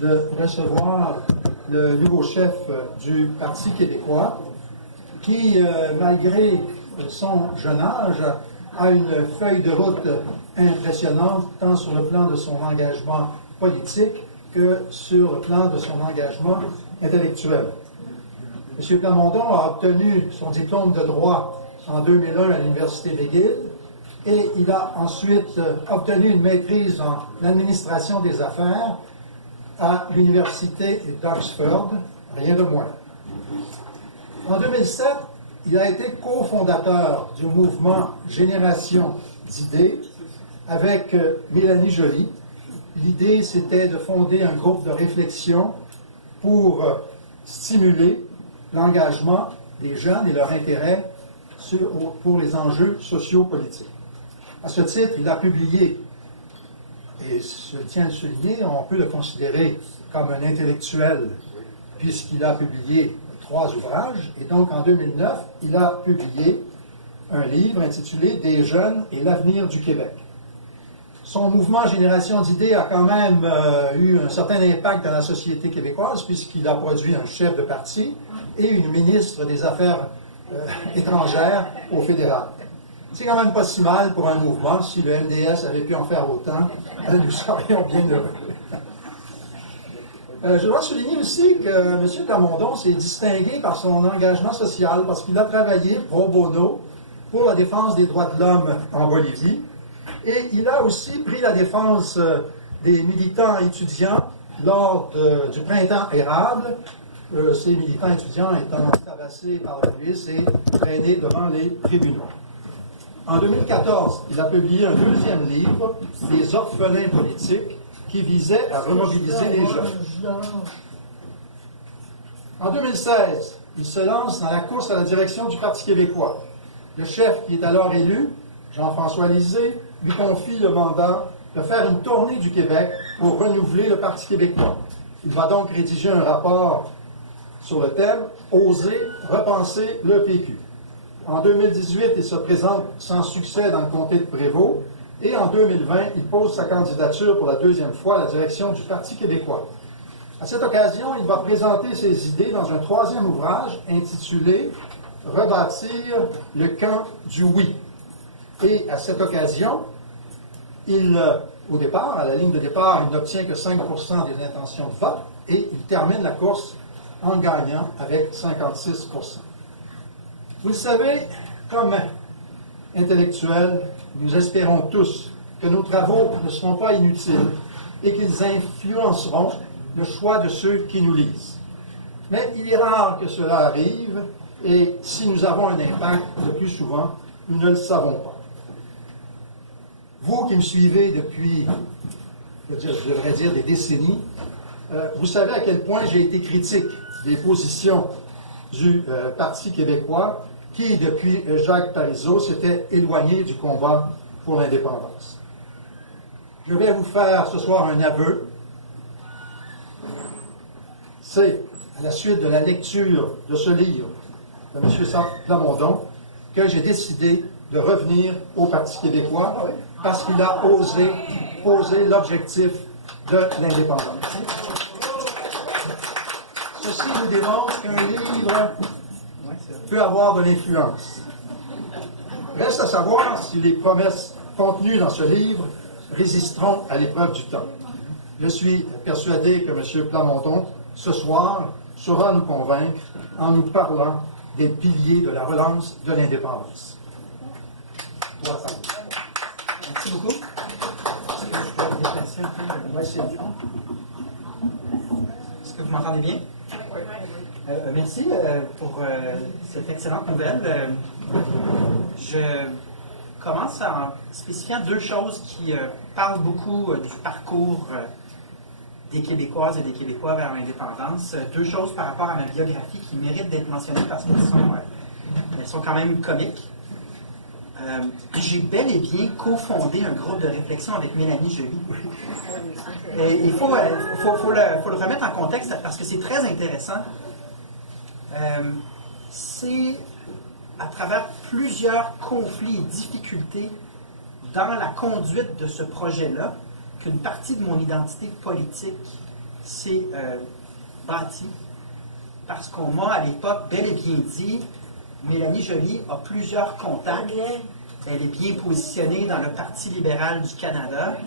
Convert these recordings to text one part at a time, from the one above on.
de recevoir le nouveau chef du Parti québécois qui, malgré son jeune âge, a une feuille de route impressionnante tant sur le plan de son engagement politique que sur le plan de son engagement intellectuel. M. Plamondon a obtenu son diplôme de droit en 2001 à l'Université McGill et il a ensuite obtenu une maîtrise en administration des affaires à l'Université d'Oxford, rien de moins. En 2007, il a été cofondateur du mouvement Génération d'idées avec Mélanie Joly. L'idée, c'était de fonder un groupe de réflexion pour stimuler l'engagement des jeunes et leur intérêt pour les enjeux sociopolitiques. À ce titre, il a publié, et je tiens à le souligner, on peut le considérer comme un intellectuel, puisqu'il a publié 3 ouvrages, et donc en 2009, il a publié un livre intitulé « Des jeunes et l'avenir du Québec ». Son mouvement Génération d'idées a quand même eu un certain impact dans la société québécoise, puisqu'il a produit un chef de parti et une ministre des Affaires étrangères au fédéral. C'est quand même pas si mal pour un mouvement. Si le MDS avait pu en faire autant, nous serions bien heureux. Je dois souligner aussi que M. Plamondon s'est distingué par son engagement social, parce qu'il a travaillé pro bono pour la défense des droits de l'homme en Bolivie, et il a aussi pris la défense des militants étudiants lors du printemps érable, ces militants étudiants étant tabassés par la police et traînés devant les tribunaux. En 2014, il a publié un 2e livre, Les orphelins politiques, qui visait à remobiliser les jeunes. En 2016, il se lance dans la course à la direction du Parti québécois. Le chef qui est alors élu, Jean-François Lisée, lui confie le mandat de faire une tournée du Québec pour renouveler le Parti québécois. Il va donc rédiger un rapport sur le thème « Oser repenser le PQ ». En 2018, il se présente sans succès dans le comté de Prévost, et en 2020, il pose sa candidature pour la 2e fois à la direction du Parti québécois. À cette occasion, il va présenter ses idées dans un 3e ouvrage intitulé « Rebâtir le camp du oui ». Et à cette occasion, au départ, à la ligne de départ, il n'obtient que 5% des intentions de vote, et il termine la course en gagnant avec 56%. Vous le savez, comme intellectuels, nous espérons tous que nos travaux ne seront pas inutiles et qu'ils influenceront le choix de ceux qui nous lisent. Mais il est rare que cela arrive, et si nous avons un impact, le plus souvent, nous ne le savons pas. Vous qui me suivez depuis, je devrais dire, des décennies, vous savez à quel point j'ai été critique des positions du Parti québécois qui, depuis Jacques Parizeau, s'était éloigné du combat pour l'indépendance. Je vais vous faire ce soir un aveu. C'est à la suite de la lecture de ce livre de M. Plamondon que j'ai décidé de revenir au Parti québécois parce qu'il a osé poser l'objectif de l'indépendance. Ceci nous démontre qu'un livre peut avoir de l'influence. Reste à savoir si les promesses contenues dans ce livre résisteront à l'épreuve du temps. Je suis persuadé que M. Plamondon, ce soir, saura nous convaincre en nous parlant des piliers de la relance de l'indépendance. Voilà. Merci beaucoup. Est-ce que vous m'entendez bien? Merci pour cette excellente nouvelle. Je commence en spécifiant 2 choses qui parlent beaucoup du parcours des Québécoises et des Québécois vers l'indépendance. 2 choses par rapport à ma biographie qui méritent d'être mentionnées parce qu'elles sont quand même comiques. J'ai bel et bien cofondé un groupe de réflexion avec Mélanie Joly. Et il faut le remettre en contexte parce que c'est très intéressant. C'est à travers plusieurs conflits et difficultés dans la conduite de ce projet-là qu'une partie de mon identité politique s'est bâti parce qu'on m'a à l'époque bel et bien dit Mélanie Joly a plusieurs contacts, elle est bien positionnée dans le Parti libéral du Canada,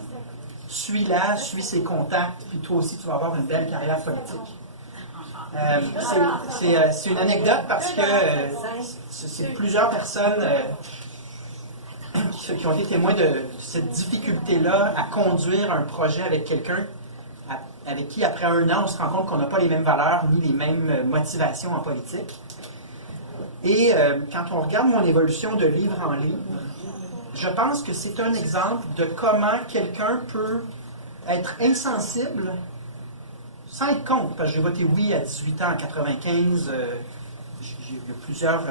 suis-la, suis ses contacts, puis toi aussi tu vas avoir une belle carrière politique. C'est une anecdote parce que c'est plusieurs personnes qui ont été témoins de cette difficulté-là à conduire un projet avec quelqu'un avec qui, après un an, on se rend compte qu'on n'a pas les mêmes valeurs ni les mêmes motivations en politique. Et quand on regarde mon évolution de livre en livre, je pense que c'est un exemple de comment quelqu'un peut être insensible sans être contre, parce que j'ai voté oui à 18 ans en 95. J'ai eu plusieurs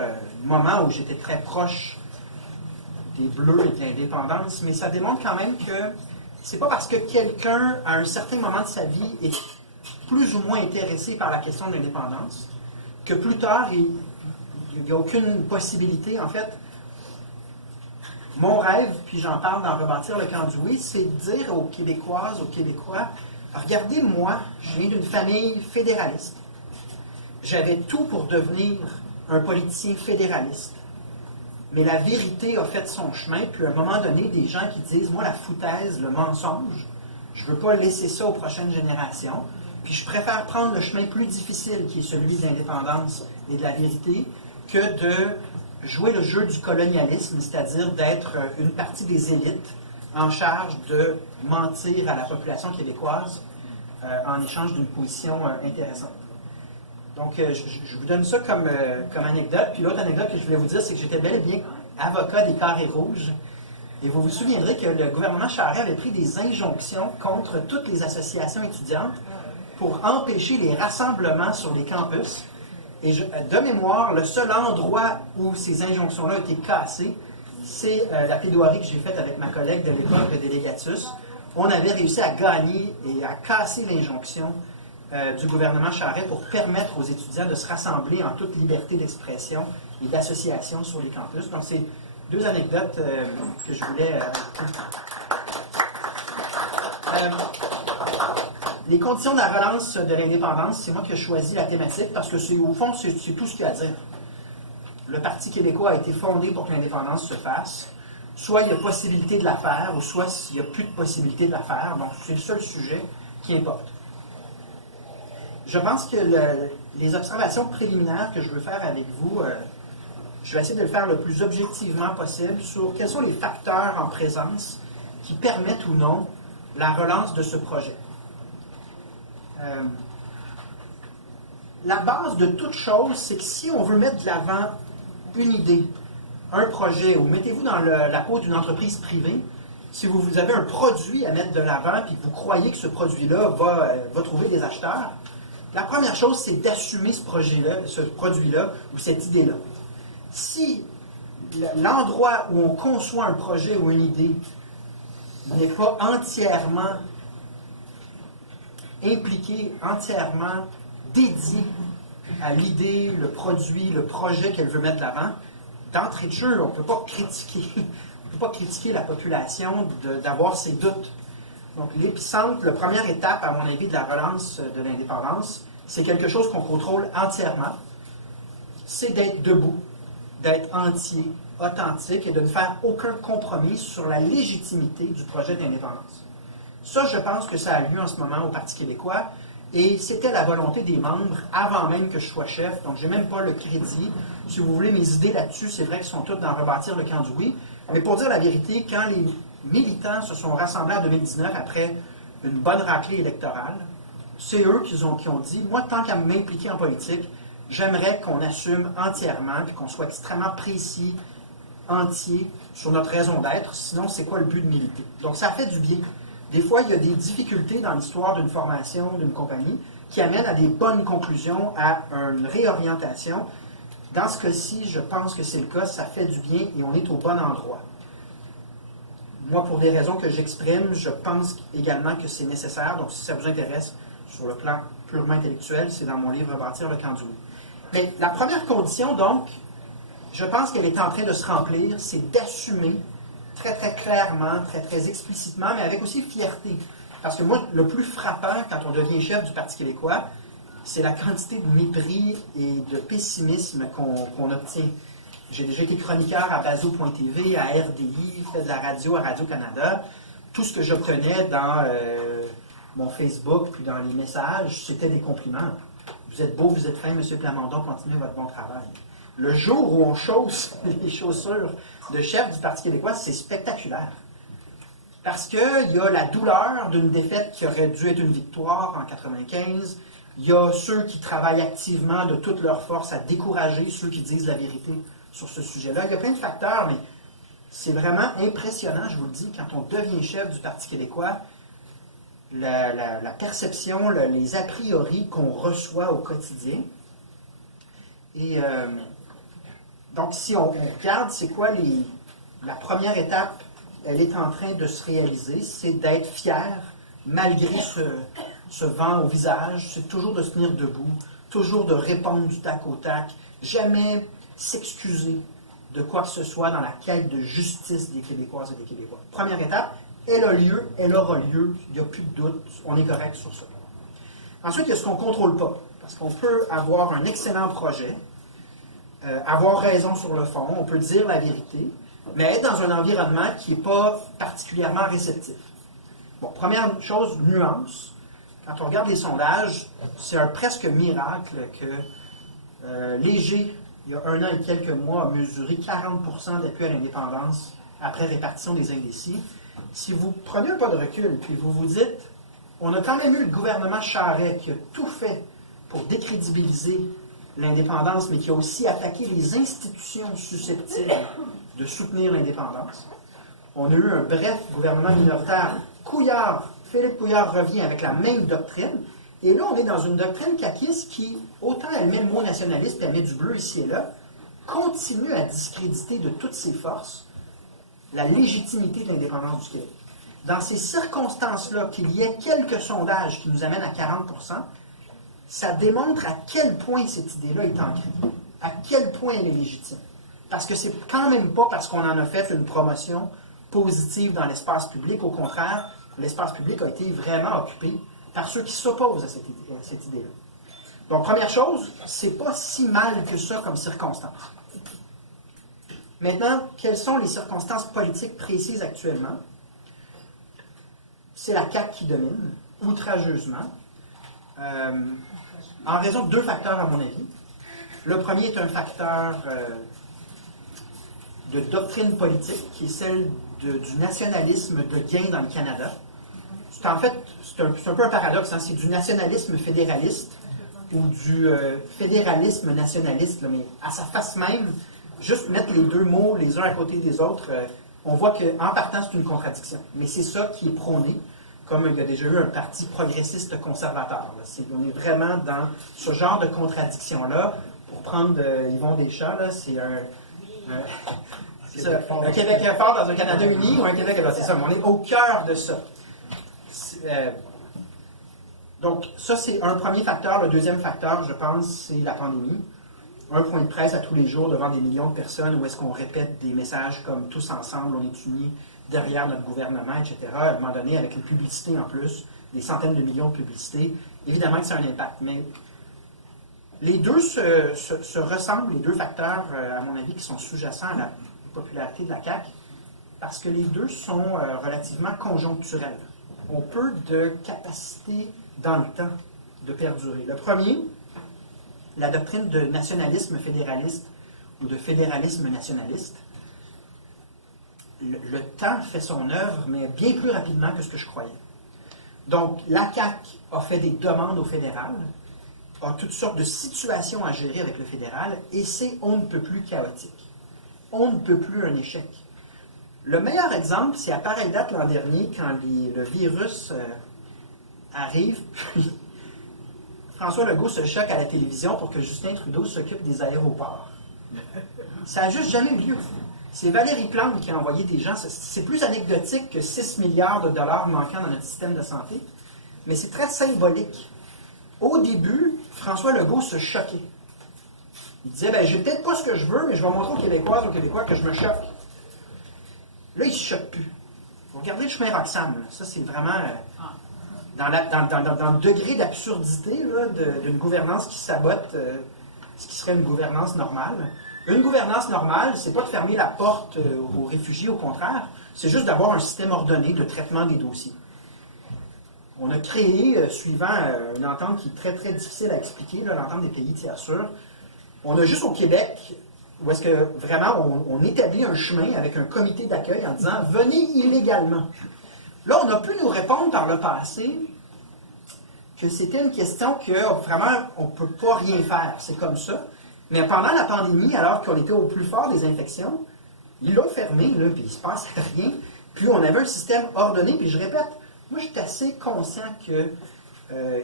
moments où j'étais très proche des Bleus et de l'indépendance, mais ça démontre quand même que c'est pas parce que quelqu'un, à un certain moment de sa vie, est plus ou moins intéressé par la question de l'indépendance, que plus tard, il n'y a aucune possibilité. En fait, mon rêve, puis j'en parle dans Rebâtir le camp du oui, c'est de dire aux Québécoises, aux Québécois, regardez, moi, je viens d'une famille fédéraliste. J'avais tout pour devenir un politicien fédéraliste. Mais la vérité a fait son chemin, puis à un moment donné, des gens qui disent, moi, la foutaise, le mensonge, je ne veux pas laisser ça aux prochaines générations, puis je préfère prendre le chemin plus difficile, qui est celui de l'indépendance et de la vérité, que de jouer le jeu du colonialisme, c'est-à-dire d'être une partie des élites en charge de mentir à la population québécoise en échange d'une position intéressante. Donc, je vous donne ça comme anecdote. Puis l'autre anecdote que je voulais vous dire, c'est que j'étais bel et bien avocat des Carrés Rouges. Et vous vous souviendrez que le gouvernement Charest avait pris des injonctions contre toutes les associations étudiantes pour empêcher les rassemblements sur les campus. Et de mémoire, le seul endroit où ces injonctions-là ont été cassées, c'est la plaidoirie que j'ai faite avec ma collègue de l'époque, le délégatus. On avait réussi à gagner et à casser l'injonction du gouvernement Charest pour permettre aux étudiants de se rassembler en toute liberté d'expression et d'association sur les campus. Donc, c'est deux anecdotes que je voulais... les conditions de la relance de l'indépendance, c'est moi qui ai choisi la thématique parce que, au fond, c'est tout ce qu'il y a à dire. Le Parti québécois a été fondé pour que l'indépendance se fasse. Soit il y a possibilité de la faire, ou soit il n'y a plus de possibilité de la faire. Donc, c'est le seul sujet qui importe. Je pense que les observations préliminaires que je veux faire avec vous, je vais essayer de le faire le plus objectivement possible sur quels sont les facteurs en présence qui permettent ou non la relance de ce projet. La base de toute chose, c'est que si on veut mettre de l'avant une idée, un projet, ou mettez-vous dans la peau d'une entreprise privée, si vous avez un produit à mettre de l'avant et que vous croyez que ce produit-là va trouver des acheteurs, la première chose, c'est d'assumer ce projet-là, ce produit-là ou cette idée-là. Si l'endroit où on conçoit un projet ou une idée n'est pas entièrement impliqué, entièrement dédié à l'idée, le produit, le projet qu'elle veut mettre de l'avant, d'entrée de jeu, on ne peut pas critiquer la population d'avoir ses doutes. Donc, l'épicentre, la première étape, à mon avis, de la relance de l'indépendance, c'est quelque chose qu'on contrôle entièrement. C'est d'être debout, d'être entier, authentique et de ne faire aucun compromis sur la légitimité du projet d'indépendance. Ça, je pense que ça a lieu en ce moment au Parti québécois et c'était la volonté des membres avant même que je sois chef. Donc, je n'ai même pas le crédit. Si vous voulez mes idées là-dessus, c'est vrai qu'elles sont toutes dans Rebâtir le camp du oui. Mais pour dire la vérité, quand les militants se sont rassemblés en 2019 après une bonne raclée électorale, c'est eux qui ont dit, moi, tant qu'à m'impliquer en politique, j'aimerais qu'on assume entièrement et qu'on soit extrêmement précis, entier sur notre raison d'être. Sinon, c'est quoi le but de militer? Donc, ça fait du bien. Des fois, il y a des difficultés dans l'histoire d'une formation, d'une compagnie, qui amènent à des bonnes conclusions, à une réorientation. Dans ce cas-ci, je pense que c'est le cas, ça fait du bien et on est au bon endroit. Moi, pour des raisons que j'exprime, je pense également que c'est nécessaire. Donc, si ça vous intéresse, sur le plan purement intellectuel, c'est dans mon livre « Rebâtir le camp du oui ». Mais la première condition, donc, je pense qu'elle est en train de se remplir, c'est d'assumer très, très clairement, très, très explicitement, mais avec aussi fierté, Parce que moi, le plus frappant quand on devient chef du Parti québécois, c'est la quantité de mépris et de pessimisme qu'on obtient. J'ai déjà été chroniqueur à Bazo.tv, à RDI, fait de la radio à Radio-Canada. Tout ce que j'obtenais dans mon Facebook puis dans les messages, c'était des compliments. Vous êtes beau, vous êtes fin, M. Plamondon, continuez votre bon travail. Le jour où on chausse les chaussures de chef du Parti québécois, c'est spectaculaire. Parce qu'il y a la douleur d'une défaite qui aurait dû être une victoire en 1995. Il y a ceux qui travaillent activement de toute leur force à décourager ceux qui disent la vérité sur ce sujet-là. Il y a plein de facteurs, mais c'est vraiment impressionnant, je vous le dis, quand on devient chef du Parti québécois, la perception, les a priori qu'on reçoit au quotidien. Et donc, si on regarde, c'est quoi la première étape, elle est en train de se réaliser, c'est d'être fier, malgré ce vent au visage, c'est toujours de se tenir debout, toujours de répondre du tac au tac, jamais s'excuser de quoi que ce soit dans la quête de justice des Québécoises et des Québécois. Première étape, elle a lieu, elle aura lieu, il n'y a plus de doute, on est correct sur ça. Ensuite, il y a ce qu'on ne contrôle pas, parce qu'on peut avoir un excellent projet, avoir raison sur le fond, on peut dire la vérité, mais être dans un environnement qui n'est pas particulièrement réceptif. Bon, première chose, nuance. Quand on regarde les sondages, c'est un presque miracle que Léger, il y a 1 an et quelques mois, a mesuré 40% d'appui à l'indépendance après répartition des indécis. Si vous prenez un pas de recul, puis vous vous dites, on a quand même eu le gouvernement Charest qui a tout fait pour décrédibiliser l'indépendance, mais qui a aussi attaqué les institutions susceptibles de soutenir l'indépendance. On a eu un bref gouvernement minoritaire. Philippe Couillard revient avec la même doctrine. Et là, on est dans une doctrine caquiste qui, autant elle met le mot nationaliste, elle met du bleu ici et là, continue à discréditer de toutes ses forces la légitimité de l'indépendance du Québec. Dans ces circonstances-là, qu'il y ait quelques sondages qui nous amènent à 40%, ça démontre à quel point cette idée-là est ancrée, à quel point elle est légitime. Parce que c'est quand même pas parce qu'on en a fait une promotion positive dans l'espace public. Au contraire, l'espace public a été vraiment occupé par ceux qui s'opposent à cette idée-là. Donc, première chose, c'est pas si mal que ça comme circonstance. Maintenant, quelles sont les circonstances politiques précises actuellement? C'est la CAQ qui domine, outrageusement, en raison de 2 facteurs, à mon avis. Le premier est un facteur de doctrine politique, qui est celle du nationalisme de gain dans le Canada. En fait, c'est un peu un paradoxe, hein? C'est du nationalisme fédéraliste ou du fédéralisme nationaliste, là, mais à sa face même, juste mettre les 2 mots les uns à côté des autres, on voit qu'en partant, c'est une contradiction. Mais c'est ça qui est prôné, comme il y a déjà eu un parti progressiste conservateur. On est vraiment dans ce genre de contradiction-là. Pour prendre Yvon Deschamps, c'est un Québec fort dans un Canada uni ou un Québec... C'est ça, mais on est au cœur de ça. Donc, ça, c'est un premier facteur. Le deuxième facteur, je pense, c'est la pandémie. Un point de presse à tous les jours devant des millions de personnes où est-ce qu'on répète des messages comme « tous ensemble, on est unis derrière notre gouvernement », etc. À un moment donné, avec les publicités en plus, des centaines de millions de publicités, évidemment que ça a un impact. Mais les deux se ressemblent, les 2 facteurs, à mon avis, qui sont sous-jacents à la popularité de la CAQ, parce que les 2 sont relativement conjoncturels. On peu de capacité dans le temps de perdurer. Le premier, la doctrine de nationalisme fédéraliste ou de fédéralisme nationaliste. Le temps fait son œuvre, mais bien plus rapidement que ce que je croyais. Donc, la CAQ a fait des demandes au fédéral, a toutes sortes de situations à gérer avec le fédéral, et c'est on ne peut plus chaotique. On ne peut plus un échec. Le meilleur exemple, c'est à pareille date l'an dernier, quand le virus arrive, puis François Legault se choque à la télévision pour que Justin Trudeau s'occupe des aéroports. Ça n'a juste jamais eu lieu. C'est Valérie Plante qui a envoyé des gens. C'est plus anecdotique que 6 milliards de dollars manquant dans notre système de santé, mais c'est très symbolique. Au début, François Legault se choquait. Il disait, j'ai peut-être pas ce que je veux, mais je vais montrer aux Québécoises, aux Québécois que je me choque. Là, il ne se choque plus. Vous regardez le chemin Roxham, ça c'est vraiment dans le degré d'absurdité d'une gouvernance qui sabote ce qui serait une gouvernance normale. Une gouvernance normale, c'est pas de fermer la porte aux réfugiés, au contraire, c'est juste d'avoir un système ordonné de traitement des dossiers. On a créé, suivant une entente qui est très, très difficile à expliquer, l'entente des pays tiers sûrs, on a juste au Québec, où est-ce que vraiment on établit un chemin avec un comité d'accueil en disant « venez illégalement ». Là, on a pu nous répondre par le passé que c'était une question que vraiment on ne peut pas rien faire, c'est comme ça. Mais pendant la pandémie, alors qu'on était au plus fort des infections, il a fermé, là, puis il ne se passe rien. Puis on avait un système ordonné, puis je répète, moi je suis assez conscient qu'il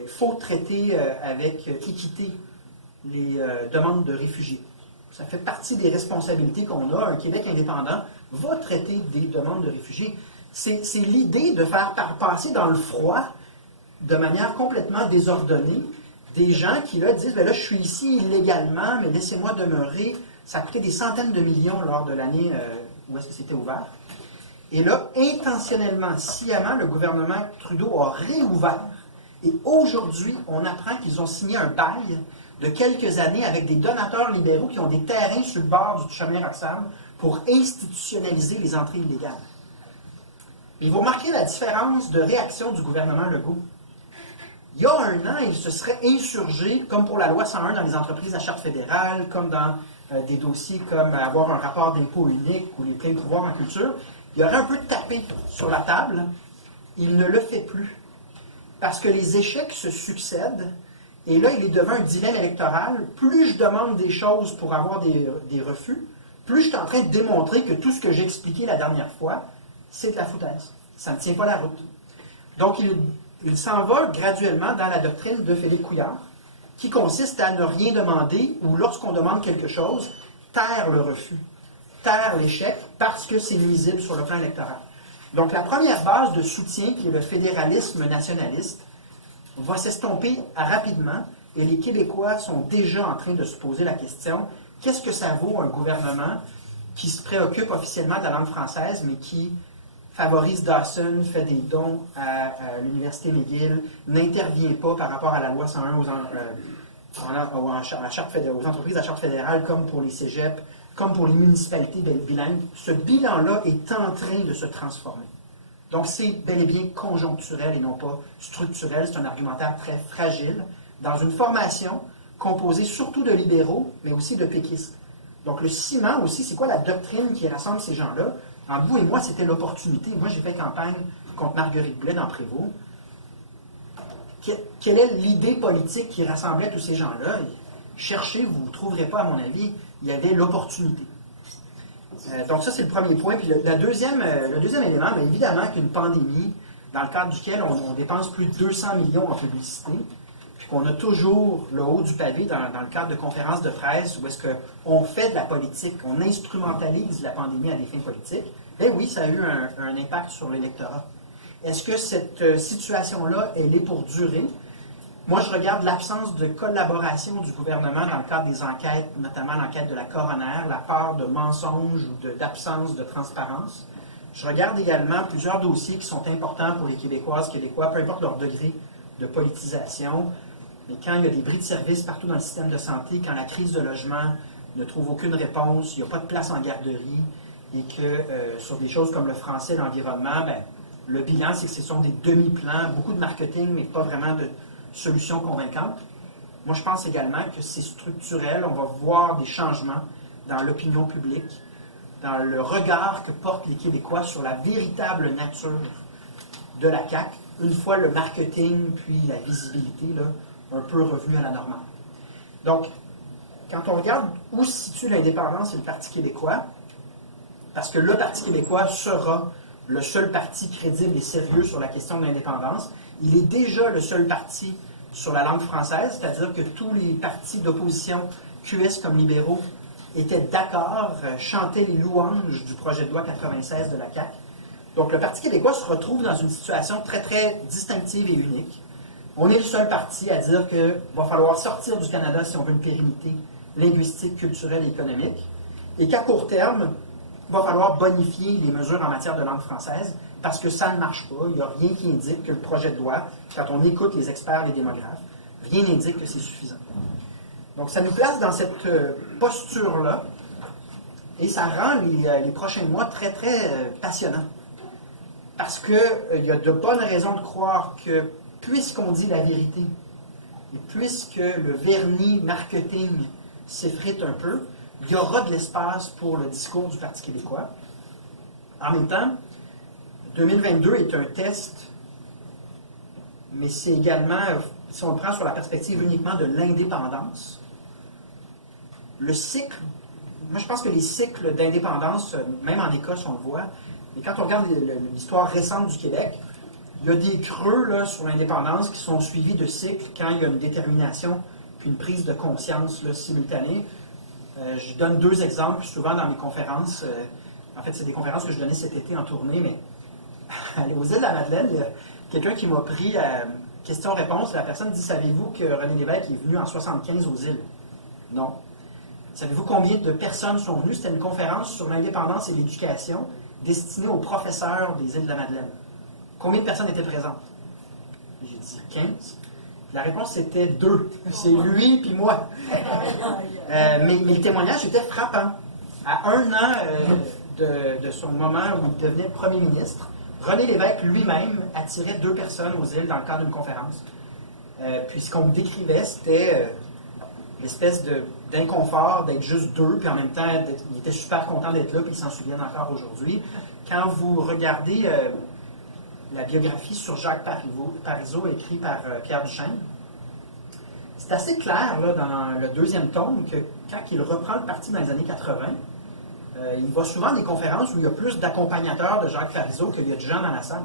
faut traiter avec équité les demandes de réfugiés. Ça fait partie des responsabilités qu'on a. Un Québec indépendant va traiter des demandes de réfugiés. C'est l'idée de faire passer dans le froid, de manière complètement désordonnée, des gens qui là disent, là je suis ici illégalement, mais laissez-moi demeurer. Ça a coûté des centaines de millions lors de l'année où est-ce que c'était ouvert. Et là, intentionnellement, sciemment, le gouvernement Trudeau a réouvert. Et aujourd'hui, on apprend qu'ils ont signé un bail de quelques années avec des donateurs libéraux qui ont des terrains sur le bord du chemin Roxham pour institutionnaliser les entrées illégales. Et vous remarquez la différence de réaction du gouvernement Legault. Il y a un an, il se serait insurgé, comme pour la loi 101 dans les entreprises à charte fédérale, comme dans des dossiers comme avoir un rapport d'impôt unique ou les pleins pouvoirs en culture. Il aurait un peu tapé sur la table. Il ne le fait plus. Parce que les échecs se succèdent. Et là, il est devant un dilemme électoral. Plus je demande des choses pour avoir des refus, plus je suis en train de démontrer que tout ce que j'ai expliqué la dernière fois, c'est de la foutaise. Ça ne tient pas la route. Donc, il s'en va graduellement dans la doctrine de Philippe Couillard, qui consiste à ne rien demander ou, lorsqu'on demande quelque chose, taire le refus, taire l'échec, parce que c'est nuisible sur le plan électoral. Donc, la première base de soutien, qui est le fédéralisme nationaliste, va s'estomper rapidement, et les Québécois sont déjà en train de se poser la question, qu'est-ce que ça vaut un gouvernement qui se préoccupe officiellement de la langue française, mais qui favorise Dawson, fait des dons à l'Université McGill, n'intervient pas par rapport à la loi 101 aux entreprises à charte fédérale, comme pour les cégeps, comme pour les municipalités bilingues. Ce bilan-là est en train de se transformer. Donc, c'est bel et bien conjoncturel et non pas structurel. C'est un argumentaire très fragile dans une formation composée surtout de libéraux, mais aussi de péquistes. Donc, le ciment aussi, c'est quoi la doctrine qui rassemble ces gens-là? En vous et moi, c'était l'opportunité. Moi, j'ai fait campagne contre Marguerite Blais dans Prévost. Quelle est l'idée politique qui rassemblait tous ces gens-là? Cherchez, vous ne trouverez pas, à mon avis, il y avait l'opportunité. Donc ça, c'est le premier point. Puis le deuxième élément, bien évidemment qu'une pandémie, dans le cadre duquel on dépense plus de 200 millions en publicité, puis qu'on a toujours le haut du pavé dans le cadre de conférences de presse, où est-ce qu'on fait de la politique, on instrumentalise la pandémie à des fins politiques, bien oui, ça a eu un impact sur l'électorat. Est-ce que cette situation-là, elle est pour durer? Moi, je regarde l'absence de collaboration du gouvernement dans le cadre des enquêtes, notamment l'enquête de la coroner, la part de mensonges ou d'absence de transparence. Je regarde également plusieurs dossiers qui sont importants pour les Québécoises, Québécois, peu importe leur degré de politisation. Mais quand il y a des bris de service partout dans le système de santé, quand la crise de logement ne trouve aucune réponse, il n'y a pas de place en garderie, et que sur des choses comme le français, l'environnement, ben, le bilan, c'est que ce sont des demi-plans, beaucoup de marketing, mais pas vraiment de solutions convaincantes. Moi, je pense également que c'est structurel. On va voir des changements dans l'opinion publique, dans le regard que portent les Québécois sur la véritable nature de la CAQ, une fois le marketing puis la visibilité là, un peu revenu à la normale. Donc, quand on regarde où se situe l'indépendance et le Parti québécois, parce que le Parti québécois sera le seul parti crédible et sérieux sur la question de l'indépendance, il est déjà le seul parti sur la langue française, c'est-à-dire que tous les partis d'opposition, QS comme libéraux, étaient d'accord, chantaient les louanges du projet de loi 96 de la CAQ. Donc le Parti québécois se retrouve dans une situation très, très distinctive et unique. On est le seul parti à dire qu'il va falloir sortir du Canada si on veut une pérennité linguistique, culturelle et économique, et qu'à court terme, il va falloir bonifier les mesures en matière de langue française, parce que ça ne marche pas. Il n'y a rien qui indique que le projet de loi, quand on écoute les experts, les démographes, rien n'indique que c'est suffisant. Donc, ça nous place dans cette posture-là, et ça rend les prochains mois très, très passionnants. Parce qu'il y a de bonnes raisons de croire que, puisqu'on dit la vérité, et puisque le vernis marketing s'effrite un peu, il y aura de l'espace pour le discours du Parti québécois. En même temps, 2022 est un test, mais c'est également, si on le prend sur la perspective uniquement de l'indépendance, le cycle, moi je pense que les cycles d'indépendance, même en Écosse on le voit, et quand on regarde l'histoire récente du Québec, il y a des creux là, sur l'indépendance qui sont suivis de cycles quand il y a une détermination puis une prise de conscience là, simultanée. Je donne deux exemples souvent dans mes conférences. En fait, c'est des conférences que je donnais cet été en tournée, mais aux îles de la Madeleine, il y a quelqu'un qui m'a pris à question-réponse. La personne dit, savez-vous que René Lévesque est venu en 1975 aux îles? Non. Savez-vous combien de personnes sont venues? C'était une conférence sur l'indépendance et l'éducation destinée aux professeurs des îles de la Madeleine. Combien de personnes étaient présentes? J'ai dit 15. La réponse c'était 2. C'est lui puis moi. Mais le témoignage était frappant. À 1 an de son moment où il devenait premier ministre, René Lévesque lui-même attirait 2 personnes aux îles dans le cadre d'une conférence. Puis ce qu'on me décrivait, c'était l'espèce d'inconfort d'être juste 2, puis en même temps, il était super content d'être là, puis il s'en souvient encore aujourd'hui. Quand vous regardez la biographie sur Jacques Parizeau écrite par Pierre Duchesne, c'est assez clair là, dans le 2e tome que quand il reprend le parti dans les années 80, il va souvent à des conférences où il y a plus d'accompagnateurs de Jacques Parizeau qu'il y a de gens dans la salle.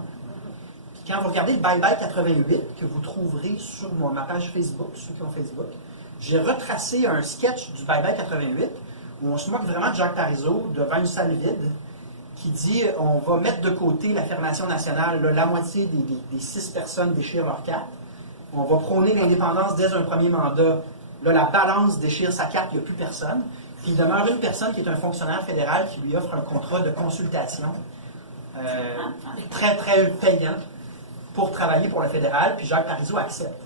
Puis quand vous regardez le Bye Bye 88, que vous trouverez sur ma page Facebook, ceux qui ont Facebook, j'ai retracé un sketch du Bye Bye 88 où on se moque vraiment de Jacques Parizeau devant une salle vide qui dit on va mettre de côté l'affirmation nationale, là, la moitié des 6 personnes déchirent leur carte, on va prôner l'indépendance dès un premier mandat, là la balance déchire sa carte, il n'y a plus personne, puis il demeure une personne qui est un fonctionnaire fédéral qui lui offre un contrat de consultation très très payant pour travailler pour le fédéral, puis Jacques Parizeau accepte.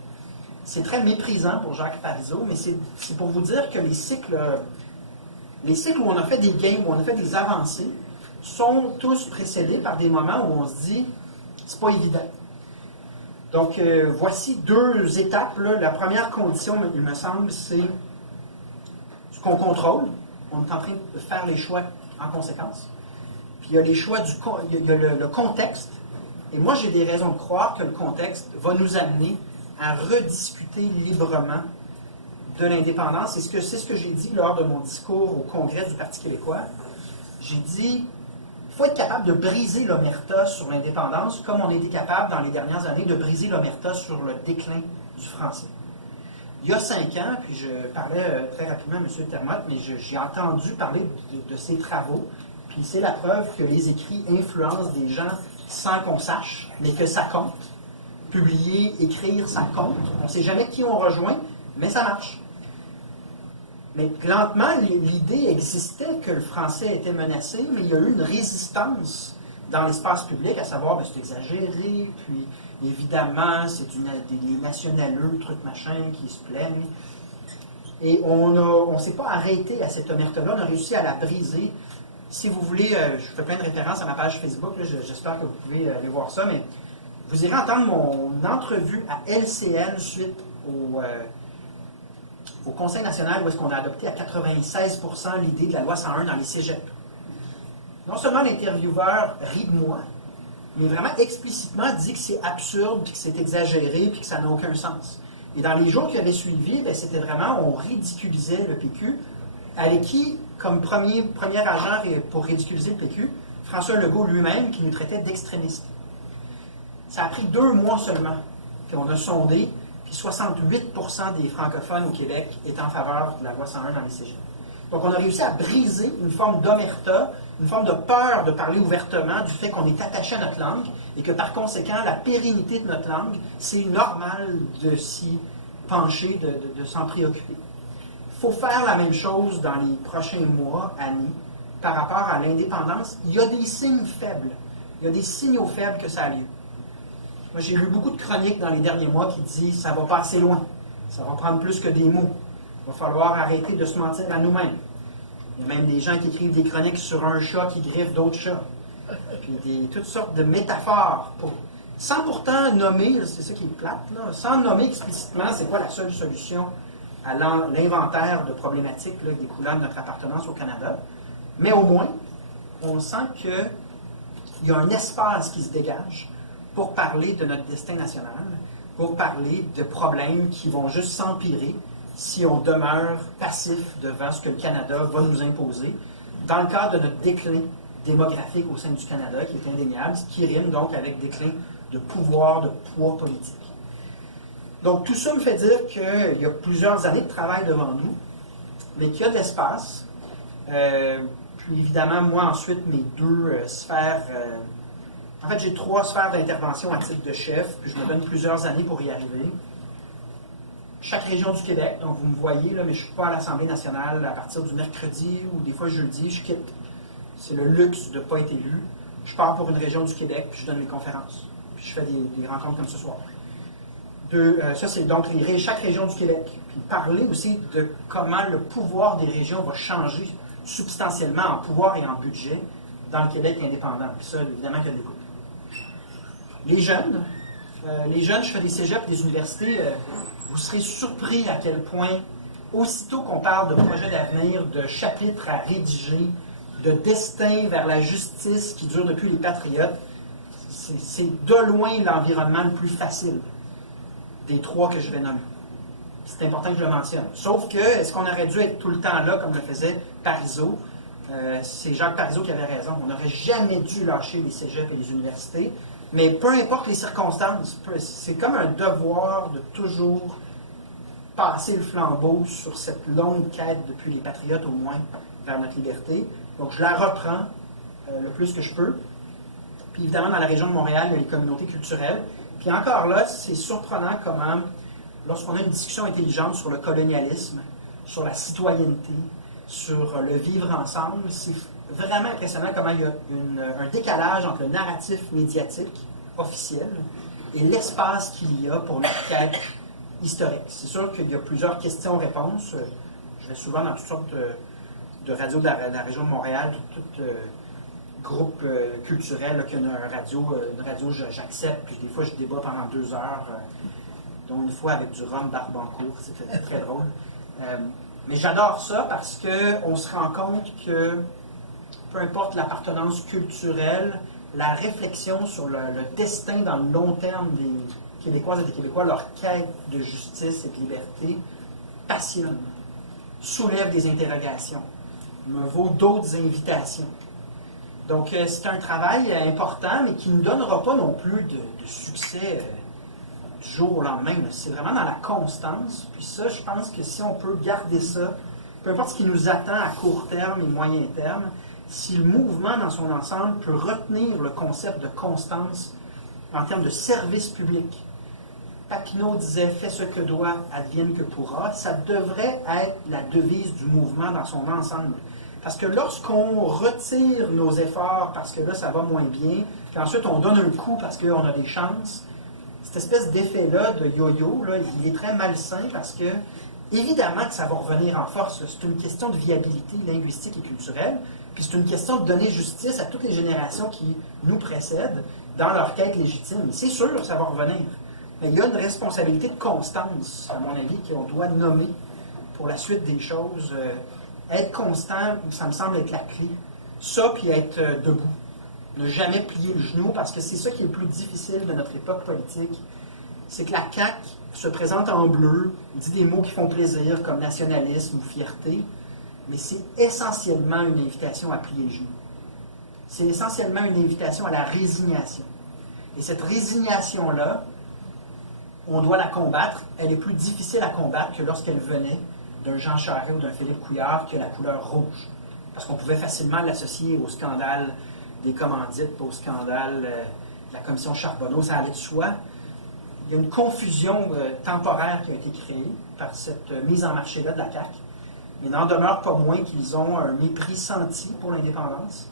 C'est très méprisant pour Jacques Parizeau, mais c'est pour vous dire que les cycles où on a fait des gains, où on a fait des avancées, sont tous précédés par des moments où on se dit c'est pas évident. Donc, voici 2 étapes. Là. La première condition, il me semble, c'est ce qu'on contrôle. On est en train de faire les choix en conséquence. Puis il y a les choix il y a le contexte. Et moi, j'ai des raisons de croire que le contexte va nous amener à rediscuter librement de l'indépendance. C'est ce que j'ai dit lors de mon discours au Congrès du Parti québécois. J'ai dit il faut être capable de briser l'omerta sur l'indépendance, comme on a été capable dans les dernières années de briser l'omerta sur le déclin du français. Il y a 5 ans, puis je parlais très rapidement à M. Termotte, mais j'ai entendu parler de ses travaux, puis c'est la preuve que les écrits influencent des gens sans qu'on sache, mais que ça compte. Publier, écrire, ça compte. On ne sait jamais qui on rejoint, mais ça marche. Mais lentement, l'idée existait que le français était menacé, mais il y a eu une résistance dans l'espace public, à savoir, c'est exagéré, puis évidemment, c'est des nationaleux, trucs machin, qui se plaignent. Et on ne s'est pas arrêté à cette omerta-là, on a réussi à la briser. Si vous voulez, je fais plein de références à ma page Facebook, j'espère que vous pouvez aller voir ça, mais vous irez entendre mon entrevue à LCN suite au Conseil national où est-ce qu'on a adopté à 96% l'idée de la loi 101 dans les cégeps. Non seulement l'intervieweur rit de moi, mais vraiment explicitement dit que c'est absurde, puis que c'est exagéré, puis que ça n'a aucun sens. Et dans les jours qui avaient suivi, c'était vraiment, on ridiculisait le PQ, avec qui, comme premier agent pour ridiculiser le PQ, François Legault lui-même, qui nous traitait d'extrémistes. Ça a pris 2 mois seulement qu'on a sondé, puis 68% des francophones au Québec étaient en faveur de la loi 101 dans les cégeps. Donc on a réussi à briser une forme d'omerta, une forme de peur de parler ouvertement du fait qu'on est attaché à notre langue et que par conséquent, la pérennité de notre langue, c'est normal de s'y pencher, de s'en préoccuper. Il faut faire la même chose dans les prochains mois, années, par rapport à l'indépendance. Il y a des signes faibles. Il il y a des signaux faibles que ça a lieu. Moi, j'ai lu beaucoup de chroniques dans les derniers mois qui disent ça va pas assez loin, ça va prendre plus que des mots, il va falloir arrêter de se mentir à nous-mêmes. Il y a même des gens qui écrivent des chroniques sur un chat qui griffe d'autres chats. Puis toutes sortes de métaphores, sans pourtant nommer, c'est ça qui est plate, là, sans nommer explicitement c'est quoi la seule solution à l'inventaire de problématiques là, découlant de notre appartenance au Canada. Mais au moins, on sent qu'il y a un espace qui se dégage pour parler de notre destin national, pour parler de problèmes qui vont juste s'empirer si on demeure passif devant ce que le Canada va nous imposer, dans le cadre de notre déclin démographique au sein du Canada, qui est indéniable, ce qui rime donc avec déclin de pouvoir, de poids politique. Donc tout ça me fait dire qu'il y a plusieurs années de travail devant nous, mais qu'il y a de l'espace. Puis évidemment, moi ensuite, mes deux sphères... en fait, j'ai 3 sphères d'intervention à titre de chef, puis je me donne plusieurs années pour y arriver. Chaque région du Québec, donc vous me voyez, là, mais je ne suis pas à l'Assemblée nationale à partir du mercredi ou des fois jeudi, je quitte. C'est le luxe de ne pas être élu. Je pars pour une région du Québec, puis je donne mes conférences. Puis je fais des rencontres comme ce soir. Ça, c'est donc chaque région du Québec. Puis parler aussi de comment le pouvoir des régions va changer substantiellement en pouvoir et en budget dans le Québec indépendant. Puis ça, évidemment, qu'il y a de l'écoute. Les jeunes, je fais des cégeps et des universités. Vous serez surpris à quel point, aussitôt qu'on parle de projets d'avenir, de chapitres à rédiger, de destin vers la justice qui dure depuis les Patriotes, c'est de loin l'environnement le plus facile des 3 que je vais nommer. C'est important que je le mentionne. Sauf que, est-ce qu'on aurait dû être tout le temps là, comme le faisait Parizeau? C'est Jacques Parizeau qui avait raison. On n'aurait jamais dû lâcher les cégeps et les universités. Mais peu importe les circonstances, c'est comme un devoir de toujours passer le flambeau sur cette longue quête depuis les Patriotes au moins vers notre liberté. Donc je la reprends le plus que je peux. Puis évidemment, dans la région de Montréal, il y a les communautés culturelles. Puis encore là, c'est surprenant comment, lorsqu'on a une discussion intelligente sur le colonialisme, sur la citoyenneté, sur le vivre ensemble, c'est vraiment impressionnant comment il y a un décalage entre le narratif médiatique officiel et l'espace qu'il y a pour notre quête historique. C'est sûr qu'il y a plusieurs questions-réponses. Je vais souvent dans toutes sortes de radios de la région de Montréal, tout groupe culturel qui a une radio j'accepte, puis des fois je débat pendant 2 heures, dont une fois avec du rhum d'Arbancourt, c'était très drôle. Mais j'adore ça parce qu'on se rend compte que peu importe l'appartenance culturelle, la réflexion sur le destin dans le long terme des Québécoises et des Québécois, leur quête de justice et de liberté, passionne, soulève des interrogations, me vaut d'autres invitations. Donc c'est un travail important, mais qui ne donnera pas non plus de succès du jour au lendemain. C'est vraiment dans la constance. Puis ça, je pense que si on peut garder ça, peu importe ce qui nous attend à court terme et moyen terme, si le mouvement dans son ensemble peut retenir le concept de constance en termes de service public. Papineau disait « fais ce que doit, advienne que pourra », ça devrait être la devise du mouvement dans son ensemble. Parce que lorsqu'on retire nos efforts parce que là, ça va moins bien, puis ensuite on donne un coup parce qu'on a des chances, cette espèce d'effet-là de yo-yo, là, il est très malsain parce que, évidemment que ça va revenir en force. C'est une question de viabilité linguistique et culturelle, puis c'est une question de donner justice à toutes les générations qui nous précèdent dans leur quête légitime. C'est sûr que ça va revenir. Mais il y a une responsabilité de constance, à mon avis, qu'on doit nommer pour la suite des choses. Être constant, ça me semble être la clé. Ça, puis être debout. Ne jamais plier le genou, parce que c'est ça qui est le plus difficile de notre époque politique. C'est que la CAQ se présente en bleu, dit des mots qui font plaisir, comme nationalisme ou fierté, mais c'est essentiellement une invitation à plier le genou. C'est essentiellement une invitation à la résignation. Et cette résignation-là, on doit la combattre. Elle est plus difficile à combattre que lorsqu'elle venait d'un Jean Charest ou d'un Philippe Couillard qui a la couleur rouge. Parce qu'on pouvait facilement l'associer au scandale des commandites, au scandale de la commission Charbonneau, ça allait de soi. Il y a une confusion temporaire qui a été créée par cette mise en marché-là de la CAQ. Mais n'en demeure pas moins qu'ils ont un mépris senti pour l'indépendance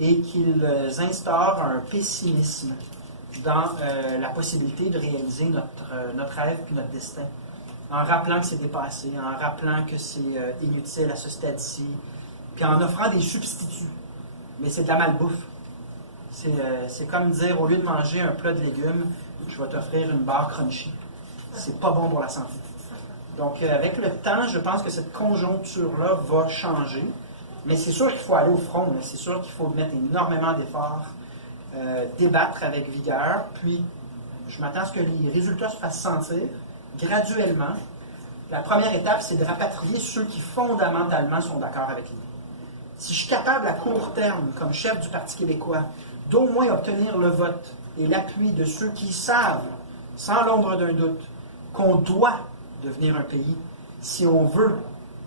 et qu'ils instaurent un pessimisme dans la possibilité de réaliser notre rêve et notre destin, en rappelant que c'est dépassé, en rappelant que c'est inutile à ce stade-ci, puis en offrant des substituts. Mais c'est de la malbouffe. C'est comme dire, au lieu de manger un plat de légumes, je vais t'offrir une barre crunchy. C'est pas bon pour la santé. Donc, avec le temps, je pense que cette conjoncture-là va changer. Mais c'est sûr qu'il faut aller au front. C'est sûr qu'il faut mettre énormément d'efforts, débattre avec vigueur. Puis, je m'attends à ce que les résultats se fassent sentir graduellement. La première étape, c'est de rapatrier ceux qui fondamentalement sont d'accord avec l'idée. Si je suis capable à court terme, comme chef du Parti québécois, d'au moins obtenir le vote et l'appui de ceux qui savent, sans l'ombre d'un doute, qu'on doit devenir un pays si on veut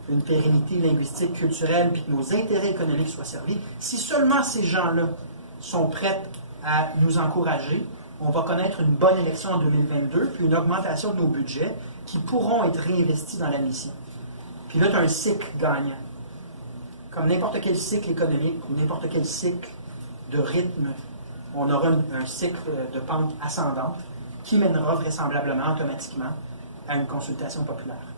une pérennité linguistique, culturelle, puis que nos intérêts économiques soient servis, si seulement ces gens-là sont prêts à nous encourager, on va connaître une bonne élection en 2022, puis une augmentation de nos budgets qui pourront être réinvestis dans la mission. Puis là, tu as un cycle gagnant. Comme n'importe quel cycle économique ou n'importe quel cycle de rythme, on aura un cycle de pente ascendante qui mènera vraisemblablement automatiquement à une consultation populaire.